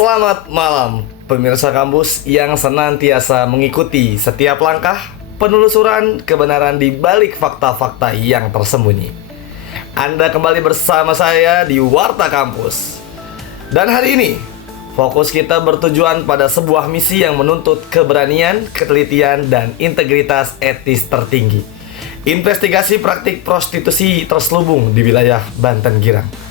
Selamat malam, pemirsa kampus yang senantiasa mengikuti setiap langkah penelusuran kebenaran di balik fakta-fakta yang tersembunyi. Anda kembali bersama saya di Warta Kampus. Dan hari ini, fokus kita bertujuan pada sebuah misi yang menuntut keberanian, ketelitian, dan integritas etis tertinggi. Investigasi praktik prostitusi terselubung di wilayah Banten Girang.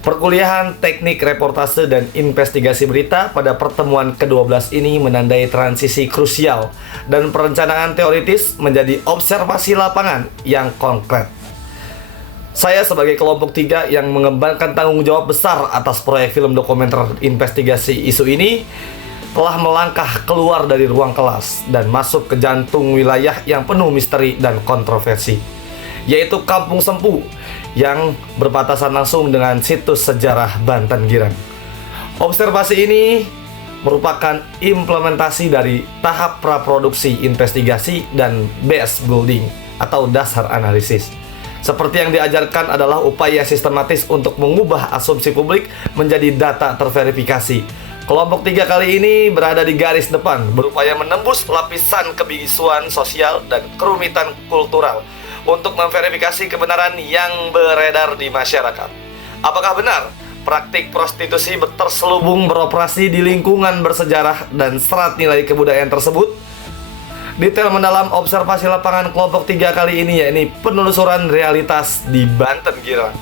Perkuliahan Teknik Reportase dan Investigasi Berita pada pertemuan ke-12 ini menandai transisi krusial dan perencanaan teoritis menjadi observasi lapangan yang konkret. Saya sebagai kelompok 3 yang mengembangkan tanggung jawab besar atas proyek film dokumenter investigasi isu ini telah melangkah keluar dari ruang kelas dan masuk ke jantung wilayah yang penuh misteri dan kontroversi, yaitu Kampung Sempu yang berbatasan langsung dengan situs sejarah Banten Girang. Observasi ini merupakan implementasi dari tahap praproduksi investigasi dan base building atau dasar analisis. Seperti yang diajarkan adalah upaya sistematis untuk mengubah asumsi publik menjadi data terverifikasi. Kelompok 3 kali ini berada di garis depan, berupaya menembus lapisan kebisuan sosial dan kerumitan kultural untuk memverifikasi kebenaran yang beredar di masyarakat. Apakah benar praktik prostitusi terselubung beroperasi di lingkungan bersejarah dan serat nilai kebudayaan tersebut? Detail mendalam observasi lapangan kelompok 3 kali ini, yakni penelusuran realitas di Banten Girang.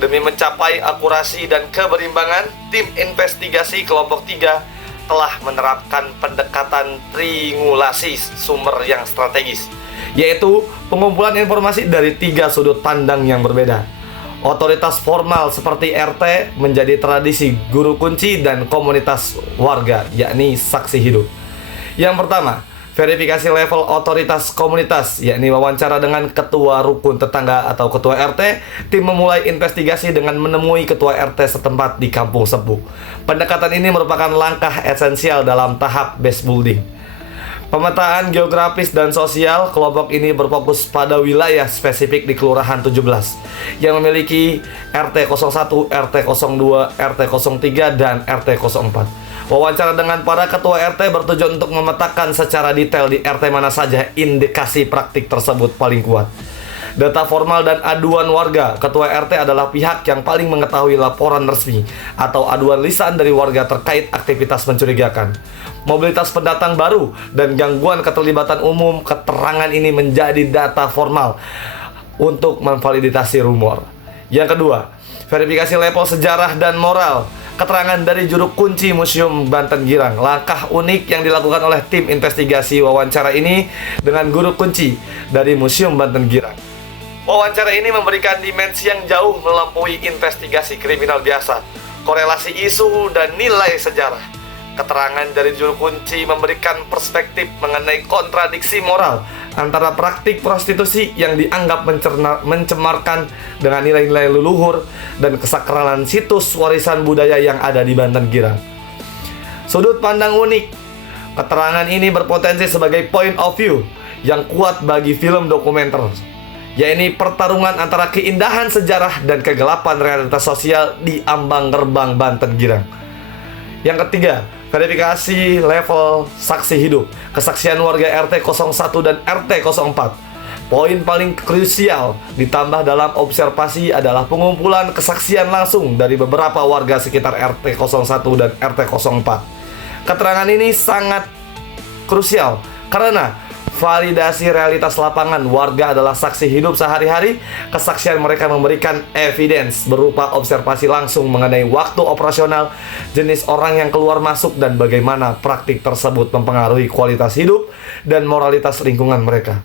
Demi mencapai akurasi dan keberimbangan, tim investigasi kelompok 3 telah menerapkan pendekatan triangulasi sumber yang strategis, yaitu pengumpulan informasi dari 3 sudut pandang yang berbeda. Otoritas formal seperti RT menjadi tradisi guru kunci dan komunitas warga, yakni saksi hidup. Yang pertama, verifikasi level otoritas komunitas, yakni wawancara dengan ketua rukun tetangga atau ketua RT. Tim memulai investigasi dengan menemui ketua RT setempat di Kampung Sempu. Pendekatan ini merupakan langkah esensial dalam tahap base building. Pemetaan geografis dan sosial, kelompok ini berfokus pada wilayah spesifik di Kelurahan 17 yang memiliki RT 01, RT 02, RT 03, dan RT 04. Wawancara dengan para ketua RT bertujuan untuk memetakan secara detail di RT mana saja indikasi praktik tersebut paling kuat. Data formal dan aduan warga. Ketua RT adalah pihak yang paling mengetahui laporan resmi atau aduan lisan dari warga terkait aktivitas mencurigakan, mobilitas pendatang baru, dan gangguan keterlibatan umum. Keterangan ini menjadi data formal untuk memvalidasi rumor. Yang kedua, verifikasi level sejarah dan moral. Keterangan dari juru kunci Museum Banten Girang. Langkah unik yang dilakukan oleh tim investigasi wawancara ini dengan guru kunci dari Museum Banten Girang. Wawancara ini memberikan dimensi yang jauh melampaui investigasi kriminal biasa, korelasi isu, dan nilai sejarah. Keterangan dari juru kunci memberikan perspektif mengenai kontradiksi moral antara praktik prostitusi yang dianggap mencemarkan dengan nilai-nilai leluhur dan kesakralan situs warisan budaya yang ada di Banten Girang. Sudut pandang unik. Keterangan ini berpotensi sebagai point of view yang kuat bagi film dokumenter, yaitu pertarungan antara keindahan sejarah dan kegelapan realitas sosial di ambang gerbang Banten Girang. Yang ketiga, verifikasi level saksi hidup. Kesaksian warga RT 01 dan RT 04. Poin paling krusial ditambah dalam observasi adalah pengumpulan kesaksian langsung dari beberapa warga sekitar RT 01 dan RT 04. Keterangan ini sangat krusial karena validasi realitas lapangan. Warga adalah saksi hidup sehari-hari. Kesaksian mereka memberikan evidence berupa observasi langsung mengenai waktu operasional, jenis orang yang keluar masuk, dan bagaimana praktik tersebut mempengaruhi kualitas hidup dan moralitas lingkungan mereka.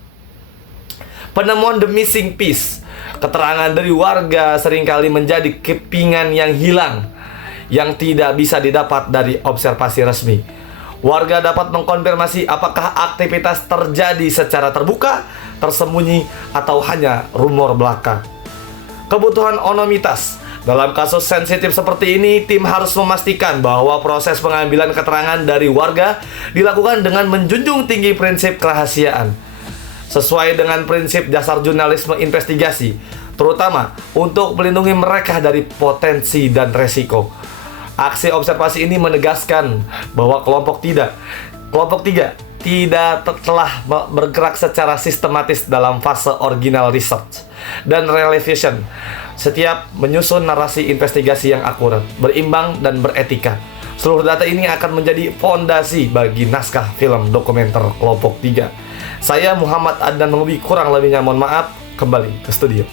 Penemuan the missing piece. Keterangan dari warga seringkali menjadi kepingan yang hilang, yang tidak bisa didapat dari observasi resmi. Warga dapat mengkonfirmasi apakah aktivitas terjadi secara terbuka, tersembunyi, atau hanya rumor belaka. Kebutuhan anonimitas. Dalam kasus sensitif seperti ini, tim harus memastikan bahwa proses pengambilan keterangan dari warga dilakukan dengan menjunjung tinggi prinsip kerahasiaan, sesuai dengan prinsip dasar jurnalisme investigasi, terutama untuk melindungi mereka dari potensi dan resiko. Aksi observasi ini menegaskan bahwa kelompok 3 telah bergerak secara sistematis dalam fase original research dan revelation, setiap menyusun narasi investigasi yang akurat, berimbang, dan beretika. Seluruh data ini akan menjadi fondasi bagi naskah film dokumenter kelompok 3. Saya Muhammad Adnan Nubi, kurang lebihnya mohon maaf. Kembali ke studio.